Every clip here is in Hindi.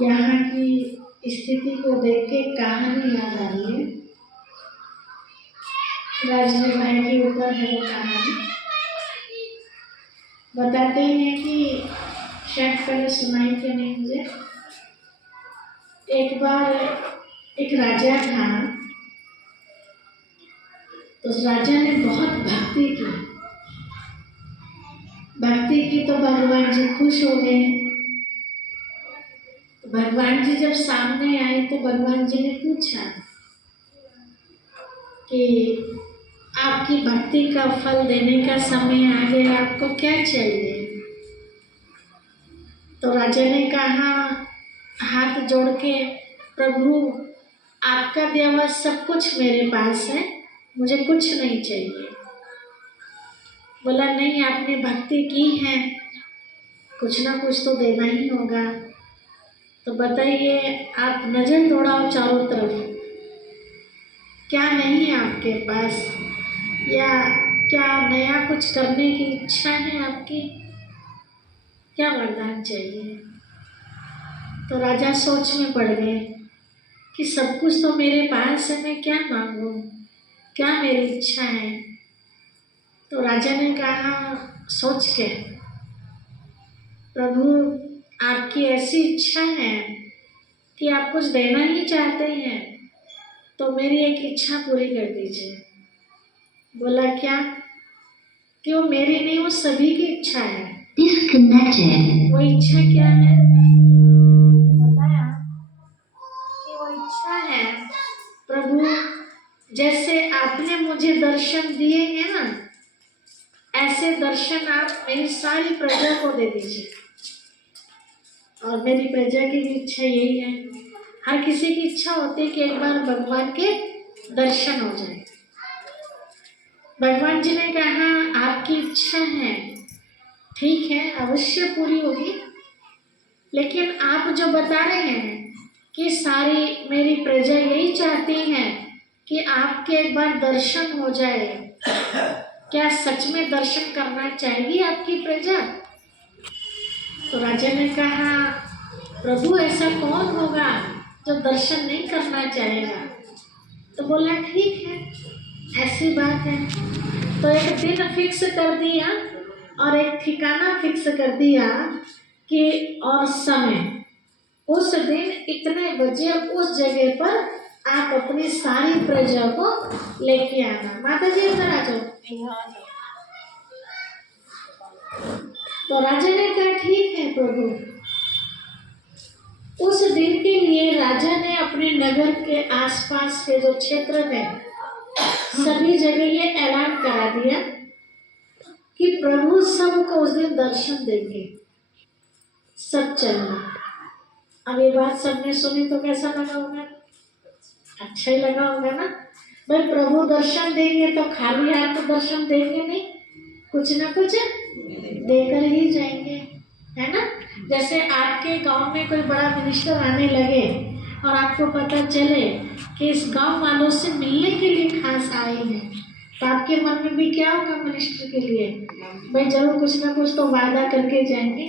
यहाँ की स्थिति को देख के कहानी याद आ रही है। राजनी भाई के ऊपर है वो कहानी। बताते हैं कि शायद पहले सुनाई क्या नहीं मुझे। एक बार एक राजा था, तो उस राजा ने बहुत भक्ति की तो भगवान जी खुश हो गए। तो भगवान जी जब सामने आए तो भगवान जी ने पूछा कि आपकी भक्ति का फल देने का समय आ गया, आपको क्या चाहिए? तो राजा ने कहा हाथ जोड़ के, प्रभु आपका दिया हुआ सब कुछ मेरे पास है, मुझे कुछ नहीं चाहिए। बोला नहीं, आपने भक्ति की है, कुछ ना कुछ तो देना ही होगा। तो बताइए, आप नजर दौड़ाओ चारों तरफ, क्या नहीं है आपके पास, या क्या नया कुछ करने की इच्छा है आपकी, क्या वरदान चाहिए? तो राजा सोच में पड़ गए कि सब कुछ तो मेरे पास है, मैं क्या मांगूं, क्या मेरी इच्छा है? तो राजा ने कहा सोच के, प्रभु आपकी ऐसी इच्छा है कि आप कुछ देना ही चाहते हैं, तो मेरी एक इच्छा पूरी कर दीजिए। बोला क्या? कि वो मेरी नहीं, वो सभी की इच्छा है। Disconnected. वो इच्छा क्या है? बताया कि वो इच्छा है, प्रभु जैसे आपने मुझे दर्शन दिए हैं ना, ऐसे दर्शन आप मेरी सारी प्रजा को दे दीजिए। और मेरी प्रजा की भी इच्छा यही है। हर किसी की इच्छा होती है कि एक बार भगवान के दर्शन हो जाए। भगवान जी ने कहा आपकी इच्छा है, ठीक है, अवश्य पूरी होगी, लेकिन आप जो बता रहे हैं कि सारी मेरी प्रजा यही चाहती है कि आपके एक बार दर्शन हो जाए, क्या सच में दर्शन करना चाहेगी आपकी प्रजा? तो राजा ने कहा प्रभु ऐसा कौन होगा जो दर्शन नहीं करना चाहेगा? तो बोला ठीक है, ऐसी बात है। तो एक दिन फिक्स कर दिया और एक ठिकाना फिक्स कर दिया कि और समय, उस दिन इतने बजे उस जगह पर आप अपनी सारी प्रजा को लेके आना। माता जी अंदर आ जाओ। तो राजा ने कहा ठीक है प्रभु। उस दिन के लिए राजा ने अपने नगर के आसपास के जो क्षेत्र में सभी जगह ये ऐलान करा दिया कि प्रभु सबको उस दिन दर्शन देंगे, सब चलना। अब ये बात सबने सुनी तो कैसा लगा होगा? अच्छा ही लगा होगा ना। भाई प्रभु दर्शन देंगे तो खाली हाथ तो दर्शन देंगे नहीं, कुछ ना कुछ देकर ही जाएंगे, है ना। जैसे आपके गांव में कोई बड़ा मिनिस्टर आने लगे और आपको पता चले कि इस गांव वालों से मिलने के लिए खास आए हैं, तो आपके मन में भी क्या होगा मिनिस्टर के लिए? भाई जरूर कुछ ना कुछ तो वादा करके जाएंगे,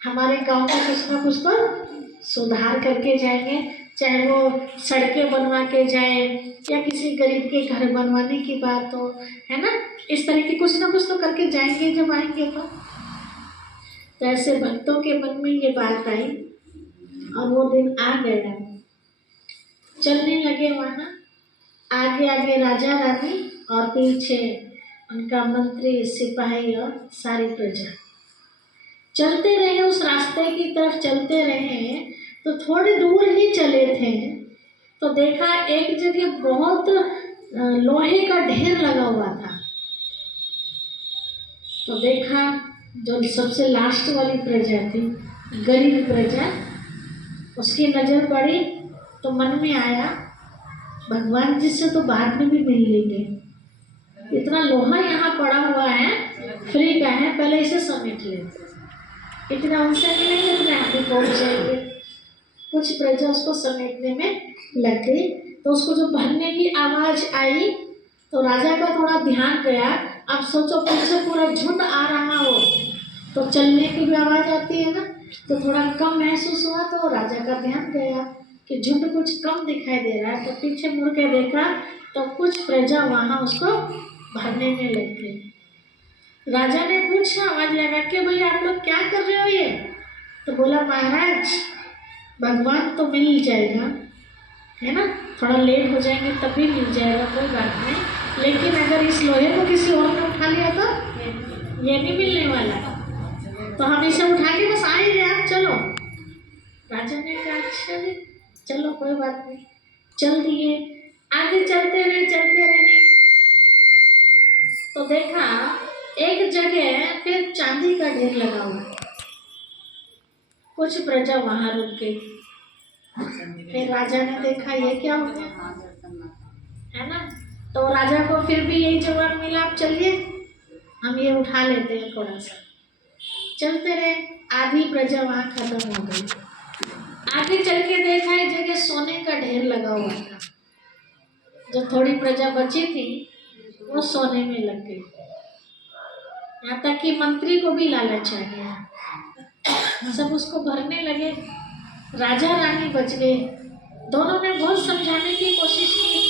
हमारे गांव में कुछ ना कुछ तो सुधार करके जाएंगे, चाहे वो सड़कें बनवा के जाए या किसी गरीब के घर बनवाने की बात हो, है ना। इस तरह की कुछ ना कुछ तो करके जाएंगे जब आएंगे तो ऐसे भक्तों के मन में ये बात आई और वो दिन आ गया। चलने लगे वहाँ, आगे आगे राजा रानी और पीछे उनका मंत्री सिपाही और सारी प्रजा। चलते रहे, उस रास्ते की तरफ चलते रहे। तो थोड़ी दूर ही चले थे तो देखा एक जगह बहुत लोहे का ढेर लगा हुआ था। तो देखा जो सबसे लास्ट वाली प्रजा थी, गरीब प्रजा, उसकी नज़र पड़ी तो मन में आया भगवान जी से तो बाद में भी मिल लेंगे, इतना लोहा यहाँ पड़ा हुआ है, फ्री का है, पहले इसे समेट लेते, इतना उनसे मिलेंगे इतने हम भी पहुँच जाएंगे। कुछ प्रजा उसको समेटने में लग गई। तो उसको जो भरने की आवाज़ आई तो राजा का थोड़ा ध्यान गया। अब सोचो पीछे पूरा झुंड आ रहा हो तो चलने की भी आवाज़ आती है ना, तो थोड़ा कम महसूस हुआ तो राजा का ध्यान गया कि झुंड कुछ कम दिखाई दे रहा है। तो पीछे मुड़ के देखा तो कुछ प्रजा वहाँ उसको भरने में लग गई। राजा ने पूछा आवाज लगा के, भैया आप लोग क्या कर रहे हो ये? तो बोला महाराज भगवान तो मिल ही जाएगा, है ना, थोड़ा लेट हो जाएंगे तब भी मिल जाएगा, कोई बात नहीं, लेकिन अगर इस लोहे को किसी और ने उठा लिया तो ये नहीं मिलने वाला, तो हम इसे उठा के बस आ ही रहे, आप चलो। राजा ने कहा अच्छा जी चलो कोई बात नहीं, चल दिए, आगे चलते रहे। तो देखा एक जगह फिर चांदी का ढेर लगा हुआ, कुछ प्रजा वहां रुक गई। फिर राजा ने देखा ये क्या हो गया, है ना, तो राजा को फिर भी यही जवाब मिला, आप चलिए हम ये उठा लेते हैं थोड़ा सा। चलते रहे, आधी प्रजा वहां खत्म हो गई। आगे चल के देखा एक जगह सोने का ढेर लगा हुआ था, जो थोड़ी प्रजा बची थी वो सोने में लग गई। यहाँ तक कि मंत्री को भी लालच आ गया, सब उसको भरने लगे। राजा रानी बच गए। दोनों ने बहुत समझाने की कोशिश की,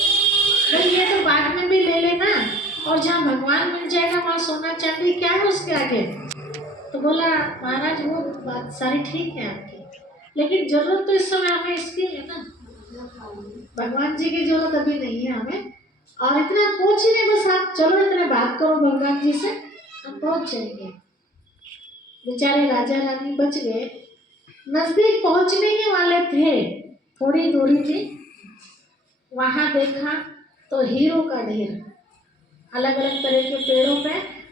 भाई ये तो बाद में भी ले लेना, और जहाँ भगवान मिल जाएगा वहाँ सोना चांदी क्या है उसके आगे। तो बोला महाराज वो बात सारी ठीक है आपकी, लेकिन जरूरत तो इस समय हमें इसकी है ना, भगवान जी की जरूरत अभी नहीं है हमें, और इतना पूछ ही नहीं, बस आप चलो इतने बात करो भगवान जी से, हम पहुंच जाएंगे। बेचारे राजा रानी बच गए। नजदीक पहुंचने ही वाले थे, थोड़ी दूरी थी, वहां देखा तो हीरो का ढेर, अलग अलग तरह के पेड़ों पे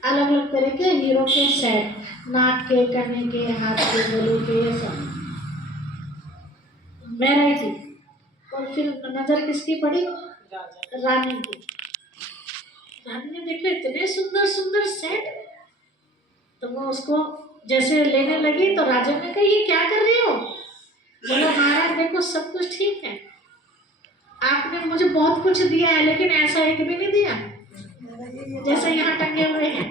अलग अलग तरह के हीरो के सेट, नाक के, कने के, हाथ के, गले के, ये सब वैरायटी। और फिर नजर किसकी पड़ी? रानी की। रानी ने देखा इतने सुंदर सुंदर सेट, तो वो उसको जैसे लेने लगी तो राजा ने कहा ये क्या कर रही हो? बोला महाराज देखो सब कुछ ठीक है, आपने मुझे बहुत कुछ दिया है, लेकिन ऐसा एक भी नहीं दिया जैसे यहाँ टंगे हुए हैं,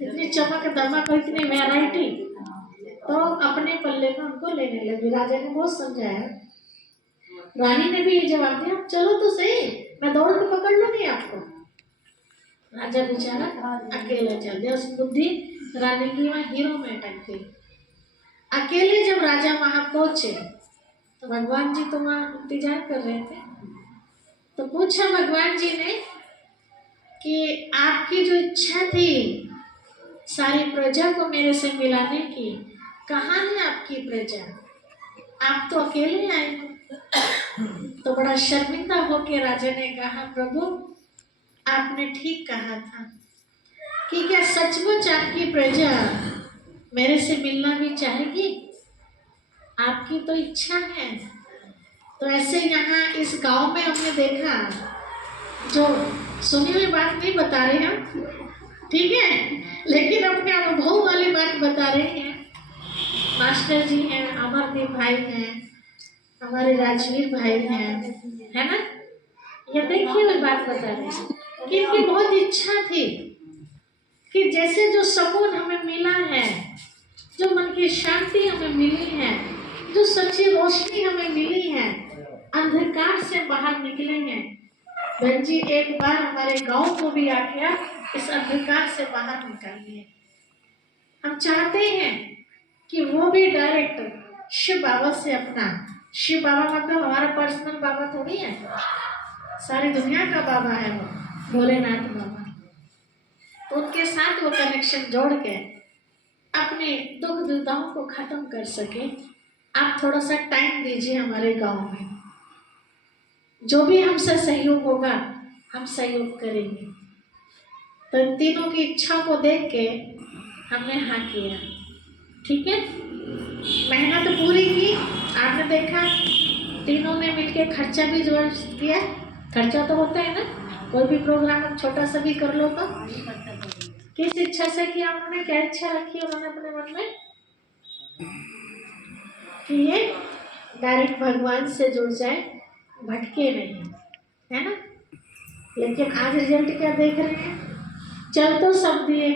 इतनी चमक दमक और इतनी वैरायटी। तो अपने पल्ले में उनको लेने लगी। राजा ने बहुत समझाया, रानी ने भी ये जवाब दिया चलो तो सही, मैं दौड़ के पकड़ लूंगी आपको। राजा बेचारा अकेले चल गया, उस बुद्धि रानी की वहाँ हीरो में अटक गई। अकेले जब राजा वहां पहुंचे तो भगवान जी तो वहां इंतजार कर रहे थे। तो पूछा भगवान जी ने कि आपकी जो इच्छा थी सारी प्रजा को मेरे से मिलाने की, कहाँ है आपकी प्रजा? आप तो अकेले आए हो। तो बड़ा शर्मिंदा होके राजा ने कहा प्रभु आपने ठीक कहा था कि क्या सचमुच आपकी प्रजा मेरे से मिलना भी चाहेगी? आपकी तो इच्छा है। तो ऐसे यहाँ इस गांव में हमने देखा, जो सुनी हुई बात नहीं बता रहे हम, ठीक है, लेकिन अपने अनुभव वाली बात बता रहे हैं। मास्टर जी हैं, अमरदीप भाई हैं, हमारे राजवीर भाई हैं, है ना, ये देखिए हुई बात बता रहे हैं कि इनकी बहुत इच्छा थी कि जैसे जो सुकून हमें मिला है, जो मन की शांति हमें मिली है, जो सच्ची रोशनी हमें मिली है, अंधकार से बाहर निकले हैं। बहन जी एक बार हमारे गांव को भी आके इस अंधकार से बाहर निकालिए। हम चाहते हैं कि वो भी डायरेक्ट शिव बाबा से अपना, शिव बाबा मतलब हमारा पर्सनल बाबा थोड़ी है, सारी दुनिया का बाबा है वो, भोलेनाथ बाबा। तो उनके साथ वो कनेक्शन जोड़ के अपने दुख दुविधाओं को खत्म कर सके। आप थोड़ा सा टाइम दीजिए हमारे गांव में, जो भी हमसे सहयोग होगा हम सहयोग करेंगे। तो इन तीनों की इच्छा को देख के हमने हाँ किया, ठीक है, मेहनत पूरी की। आपने देखा तीनों ने मिलके खर्चा भी जोड़ किया, खर्चा तो होता है ना, कोई भी प्रोग्राम हम छोटा सा भी कर लो तो किस इच्छा से किया उन्होंने, क्या इच्छा रखी उन्होंने अपने मन में कि ये डायरेक्ट भगवान से जुड़ जाए, भटके नहीं, है ना। लेकिन आज रिजल्ट क्या देख रहे हैं, चल तो सब दिए,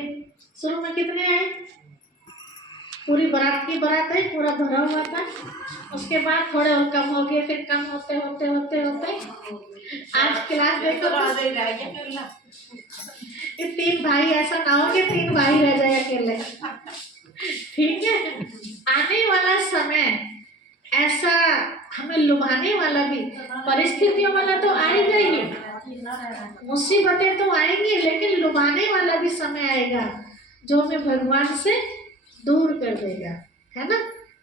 शुरू में कितने आए पूरी बारात की बारात है, पूरा भरा हुआ था। उसके बाद थोड़े और कम हो गए, फिर कम होते होते होते होते आज क्लास देखो कि 3 भाई, ऐसा ना हो कि 3 भाई रह जाए अकेले। ठीक है, आने वाला समय ऐसा हमें लुभाने वाला भी, परिस्थितियों वाला तो आएगा ही, मुसीबतें तो आएंगी, लेकिन लुभाने वाला भी समय आएगा जो हमें भगवान से दूर कर देगा, है ना।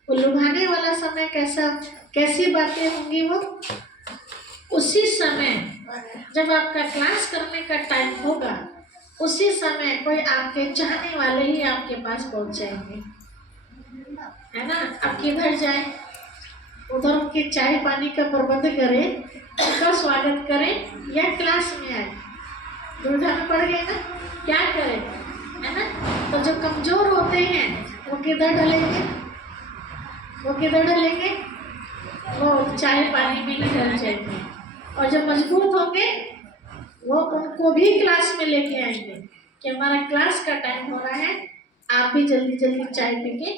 वो लुभाने वाला समय कैसा, कैसी बातें होंगी वो, उसी समय जब आपका क्लास करने का टाइम होगा, उसी समय कोई आपके चाहने वाले ही आपके पास पहुंच जाएंगे, है ना। अब किधर जाए, उधर उनके चाय पानी का प्रबंध करें, उनका स्वागत करें, या क्लास में आए, दुविधा में पड़ गए ना, क्या करें, है ना। तो जो कमजोर होते हैं वो किधर डलेंगे, वो किधर डलेंगे, वो चाय पानी में ही डल जाएंगे। और जो मजबूत होंगे वो उनको भी क्लास में लेके आएंगे कि हमारा क्लास का टाइम हो रहा है, आप भी जल्दी जल्दी चाय पी के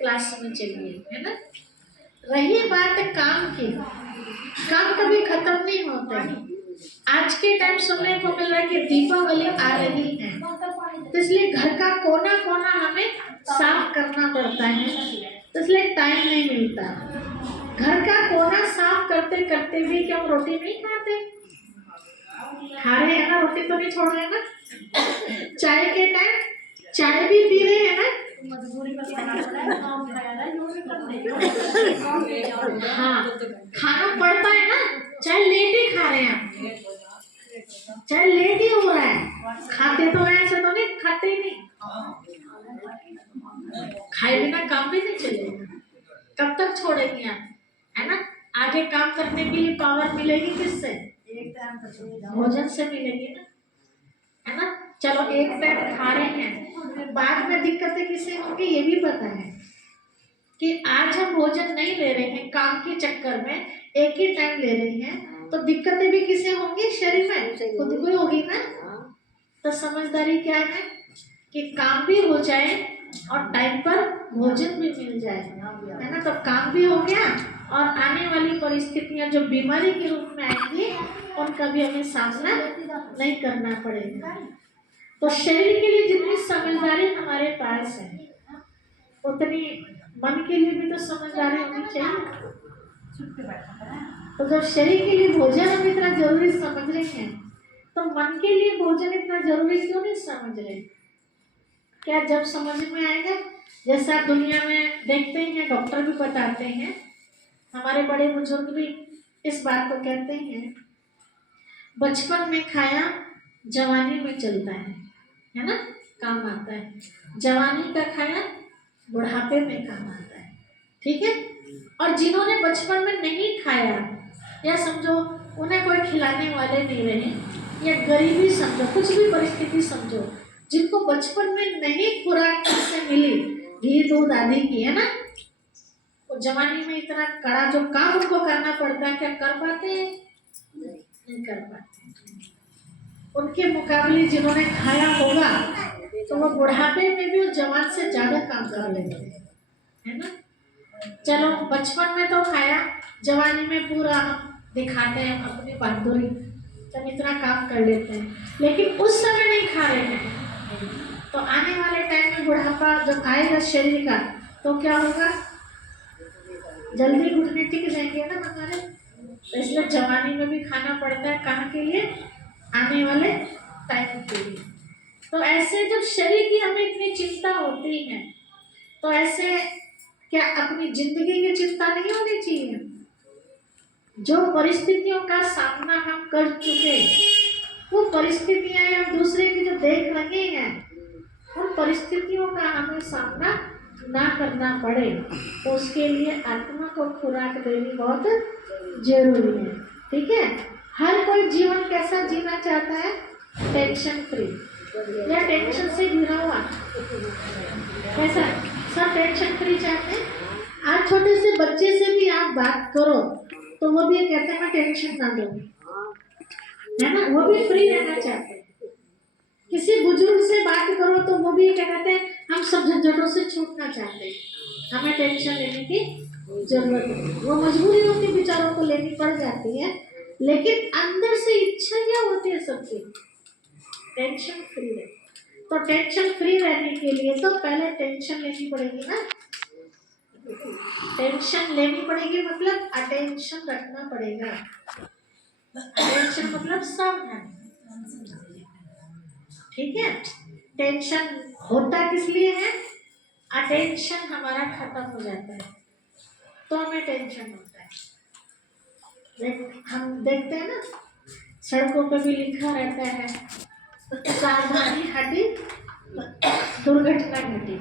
क्लास में चलिए, है ना। रही बात काम की, काम कभी खत्म नहीं होता है। आज के टाइम सुनने को मिल रहा है कि दीपावली आ रही है, तो इसलिए घर का कोना कोना हमें साफ करना पड़ता है, तो इसलिए टाइम नहीं मिलता। घर का कोना साफ करते करते भी क्या हम रोटी नहीं खाते, खा रहे हैं ना, रोटी तो नहीं छोड़ रहे हैं ना। चाय के टाइम चाय भी पी रहे हैं ना, हाँ, खाना पड़ता है ना, चाहे लेट ही खा रहे हैं, चाहे लेट ही हो रहा है, खाते तो है, ऐसे तो नहीं खाते ही नहीं, खाए बिना काम भी नहीं चलेगा, कब तक छोड़ेंगे आप, है ना। आगे काम करने के लिए पावर मिलेगी किससे, भोजन से मिलेगी ना, है ना। चलो एक टाइम खा रहे हैं, बाद में दिक्कतें किससे होंगी ये भी पता है कि आज हम भोजन नहीं ले रहे हैं, काम के चक्कर में एक ही टाइम ले रहे हैं, तो दिक्कतें भी किसे होंगी, शरीर में खुद को होगी ना। तो समझदारी क्या है कि काम भी हो जाए और टाइम पर भोजन भी मिल जाए, है ना। तो काम भी हो गया और आने वाली परिस्थितियां जो बीमारी के रूप में आएंगी उनका भी हमें सामना नहीं करना पड़ेगा। तो शरीर के लिए जितनी समझदारी हमारे पास है, उतनी मन के लिए भी तो समझदारी होनी चाहिए। तो जब शरीर के लिए भोजन हम इतना जरूरी समझ रहे हैं, तो मन के लिए भोजन इतना जरूरी क्यों नहीं समझ रहे। क्या जब समझ में आएगा, जैसा दुनिया में देखते हैं, डॉक्टर भी बताते हैं, हमारे बड़े बुजुर्ग भी इस बात को कहते हैं, बचपन में खाया जवानी में चलता है ना, काम आता है, जवानी का खाया बुढ़ापे में काम आता है, ठीक है। और जिन्होंने बचपन में नहीं खाया, या समझो उन्हें कोई खिलाने वाले नहीं रहे, या गरीबी समझो, कुछ भी परिस्थिति समझो, जिनको बचपन में नहीं खुराक से मिली, घी दूध आदि की, है ना, वो जवानी में इतना कड़ा जो काम उनको करना पड़ता है, क्या कर पाते हैं, नहीं कर पाते। उनके मुकाबले जिन्होंने खाया होगा तो वो बुढ़ापे में भी जवान से ज्यादा काम कर लेते हैं, है ना। चलो बचपन में तो खाया, जवानी में पूरा हम दिखाते हैं अपनी बहादुरी, तब इतना काम कर लेते हैं, लेकिन उस समय नहीं खा रहे हैं, तो आने वाले टाइम में बुढ़ापा जब आएगा शरीर का, तो क्या होगा, जल्दी घुटने टिक जाएंगे ना हमारे। तो इसलिए जवानी में भी खाना पड़ता है, कहाँ के लिए, आने वाले टाइम के लिए। तो ऐसे जब शरीर की हमें इतनी चिंता होती है, तो ऐसे क्या अपनी जिंदगी की चिंता नहीं होनी चाहिए। जो परिस्थितियों का सामना हम कर चुके, वो परिस्थितियां हम दूसरे की जो देख रहे हैं, उन परिस्थितियों का हमें सामना ना करना पड़े, तो उसके लिए आत्मा को खुराक देनी बहुत जरूरी है, ठीक है। हर कोई जीवन कैसा जीना चाहता है, टेंशन फ्री या टेंशन से घिरा हुआ, कैसा, सब टेंशन फ्री चाहते हैं। आज छोटे से बच्चे से भी आप बात करो तो वो भी कहते हैं मैं टेंशन ना दूँ, है ना, वो भी फ्री रहना चाहते हैं, किसी बुजुर्ग से बात करो तो वो भी क्या कहते हैं, हम सब झंझटों से छूटना चाहते हैं, हमें टेंशन लेने की जरूरत नहीं। वो मजबूरी होती है, बेचारों को लेनी पड़ जाती है, लेकिन अंदर से इच्छा क्या होती है सबकी, टेंशन फ्री रहे। तो टेंशन फ्री रहने के लिए तो पहले टेंशन लेनी पड़ेगी ना, टेंशन लेनी पड़ेगी मतलब अटेंशन रखना पड़ेगा। अटेंशन मतलब सावधानी, ठीक है। टेंशन होता किस लिए है, अटेंशन हमारा खत्म हो जाता है तो हमें टेंशन होता है। हम देखते हैं ना सड़कों पर भी लिखा रहता है सावधानी हटी दुर्घटना घटी,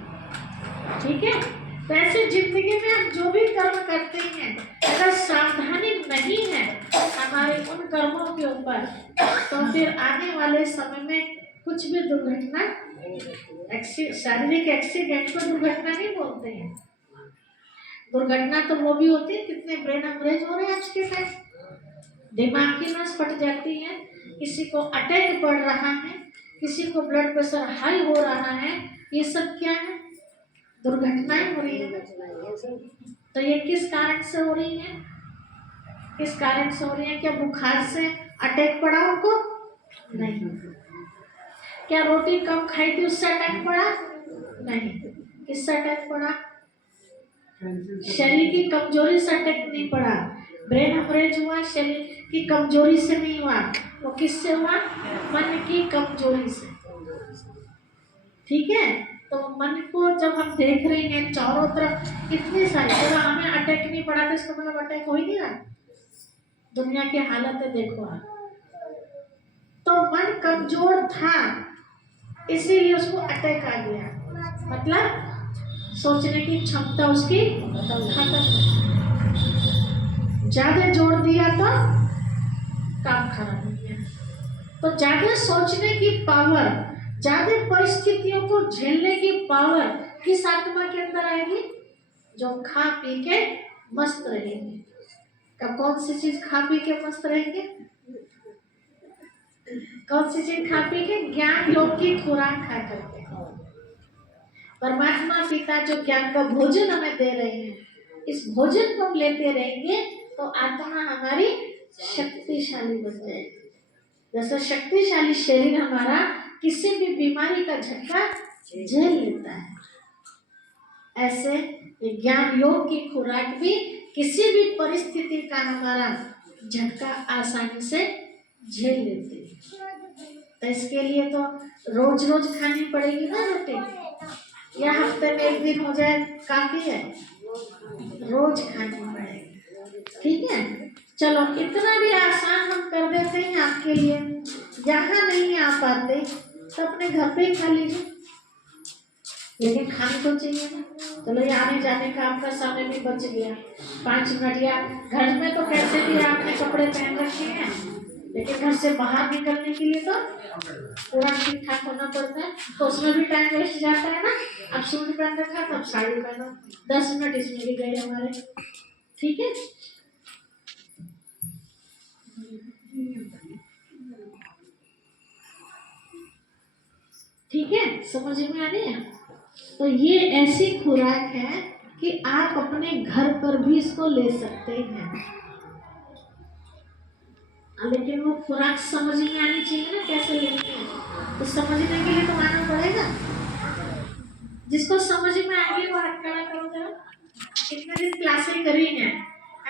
ठीक है। तो ऐसे जिंदगी में हम जो भी कर्म करते हैं अगर सावधानी नहीं है हमारे उन कर्मों के ऊपर तो फिर आने वाले समय में कुछ भी दुर्घटना, शारीरिक एक्सीडेंट को दुर्घटना नहीं बोलते हैं। दुर्घटना तो वो भी होती है, कितने ब्रेन हेमरेज हो रहे हैं आज के टाइम, दिमाग की नस फट जाती है, किसी को अटैक पड़ रहा है, किसी को ब्लड प्रेशर हाई हो रहा है, ये सब क्या है, दुर्घटनाएं हो रही है। तो ये किस कारण से हो रही है, किस कारण से हो रही है? क्या बुखार से अटैक पड़ा उनको? नहीं। क्या रोटी कम खाई थी उससे अटैक पड़ा? नहीं। किससे अटैक पड़ा? शरीर की कमजोरी से अटैक नहीं पड़ा। ब्रेन हेमरेज हुआ शरीर की कमजोरी से नहीं हुआ, वो किससे हुआ? मन की कमजोरी से, ठीक है। तो मन को जब हम देख रहे हैं चारों तरफ इतनी सारी, जब हमें अटैक नहीं पड़ा तो इसका मतलब अटैक हो ही नहीं रहा। दुनिया की हालत देखो आप, तो मन कमजोर था इसीलिए उसको अटैक आ गया, मतलब सोचने की क्षमता उसकी खत्म। ज्यादा जोर दिया तो काम खराब हो गया। तो ज्यादा सोचने की पावर, ज्यादा परिस्थितियों को झेलने की पावर किस आत्मा के अंदर आएगी? जो खा पी के मस्त रहेंगे। कब कौन सी चीज खा पी के मस्त रहेंगे? कौन सी चीज खा पी के? ज्ञान योग की खुराक खा करके। परमात्मा पिता जो ज्ञान का भोजन हमें दे रहे हैं, इस भोजन को हम लेते रहेंगे तो आत्मा हमारी शक्तिशाली बन जाएगी। जैसे शक्तिशाली शरीर हमारा किसी भी बीमारी का झटका झेल लेता है, ऐसे ज्ञान योग की खुराक भी किसी भी परिस्थिति का हमारा झटका आसानी से झेल लेती है। तो इसके लिए तो रोज रोज खानी पड़ेगी ना रोटी, या हफ्ते में एक दिन हो जाए काफी है? रोज खानी पड़ेगी, ठीक है। चलो इतना भी आसान हम कर देते हैं आपके लिए। यहाँ नहीं आ पाते तो अपने घर पे ही खा लीजिए, लेकिन खानी तो चाहिए ना। चलो ये आने जाने का आपका समय भी बच गया 5 मिनट, या घर में तो कैसे भी आपने कपड़े पहन रखे हैं, लेकिन घर से बाहर निकलने के लिए तो पूरा ठीक ठाक होना पड़ता है, तो उसमें भी टाइम वेस्ट जाता है ना। अब सूट पहन रखा तो अब साड़ी पहनो, 10 मिनट इसमें भी गए हमारे, ठीक है। ठीक है, समझ में आ रही है? तो ये ऐसी खुराक है कि आप अपने घर पर भी इसको ले सकते हैं, लेकिन वो खुराक समझ में आनी चाहिए ना कैसे लेनी है। तो समझने के लिए तो आना पड़ेगा। जिसको समझ में आ गई वो हाथ खड़ा करो जरा। कितने दिन क्लासें करी है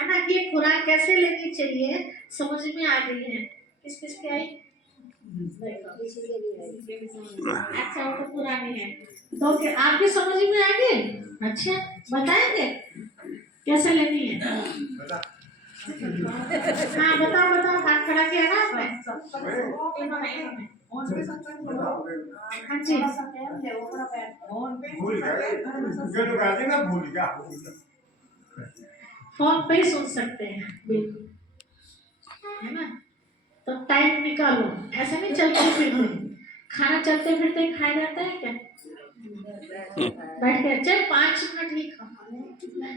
ना, कि ये खुराक कैसे लेनी चाहिए समझ में आ गई है। किस किस के आई? अच्छा वो तो पुरानी है, तो क्या आपके समझ में आ गई? अच्छा बताएंगे कैसे लेनी है? हाँ बताओ बताओ, हाथ खड़ा किया ना आपने? हाँ जी, फोन पे ही सुन सकते हैं, बिल्कुल, है ना। तो टाइम निकालो, ऐसे नहीं चलते फिरते। खाना चलते फिरते खाया जाता है क्या? बैठ के चाहे 5 मिनट ही खाओ,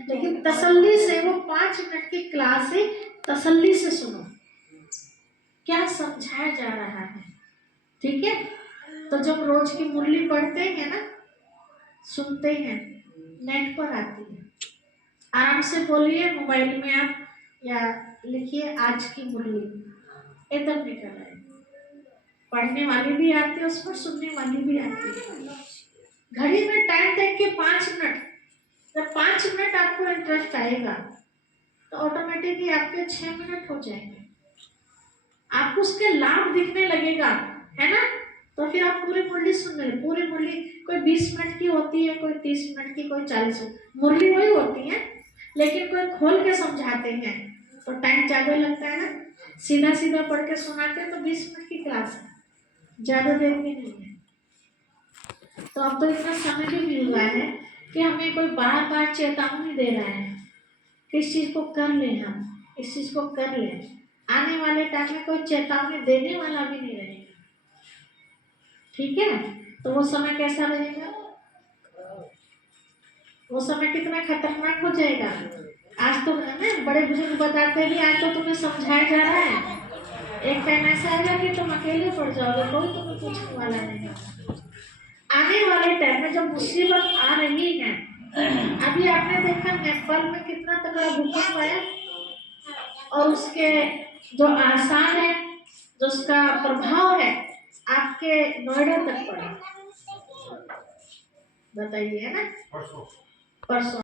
लेकिन तसल्ली से वो 5 मिनट की क्लास है, तसल्ली से सुनो क्या समझाया जा रहा है, ठीक है। तो जब रोज की मुरली पढ़ते हैं ना, सुनते हैं, नेट पर आती है, आराम से बोलिए मोबाइल में आप, या लिखिए आज की मुरली, एकदम निकल आए। पढ़ने वाली भी आती है उस पर, सुनने वाली भी आती है। घड़ी में टाइम देख के 5 मिनट, जब 5 मिनट आपको इंटरेस्ट आएगा तो ऑटोमेटिकली आपके 6 मिनट हो जाएंगे, आपको उसके लाभ दिखने लगेगा, है ना। तो फिर आप पूरी मुरली सुन रहे, पूरी मुरली कोई 20 मिनट की होती है, कोई 30 मिनट की, कोई 40 मिनट, मुरली वही होती है, लेकिन कोई खोल के समझाते हैं तो टाइम ज्यादा लगता है ना। सीधा सीधा पढ़ के सुनाते हैं तो 20 मिनट की क्लास है, ज्यादा देर की नहीं है। तो अब तो इतना समय भी मिल रहा है कि हमें कोई बार बार चेतावनी दे रहा है कि इस चीज को कर ले, हम इस चीज को कर ले। आने वाले टाइम में कोई चेतावनी देने वाला भी नहीं रहेगा, ठीक है। तो वो समय कैसा रहेगा, वो समय कितना खतरनाक हो जाएगा। आज तो है ना, बड़े बुजुर्ग बताते भी, आज तो तुम्हें समझाया जा रहा है, एक टाइम ऐसा आएगा कि तुम अकेले पड़ जाओगे, कोई तुम्हें पूछने वाला नहीं है। आने वाले टाइम में जब मुसीबत आ रही है, अभी आपने देखा नेपाल में कितना तगड़ा भूकंप आया, और उसके जो आसार है, जो उसका प्रभाव है, आपके नोएडा तक पड़ा, बताइए, है ना, परसों।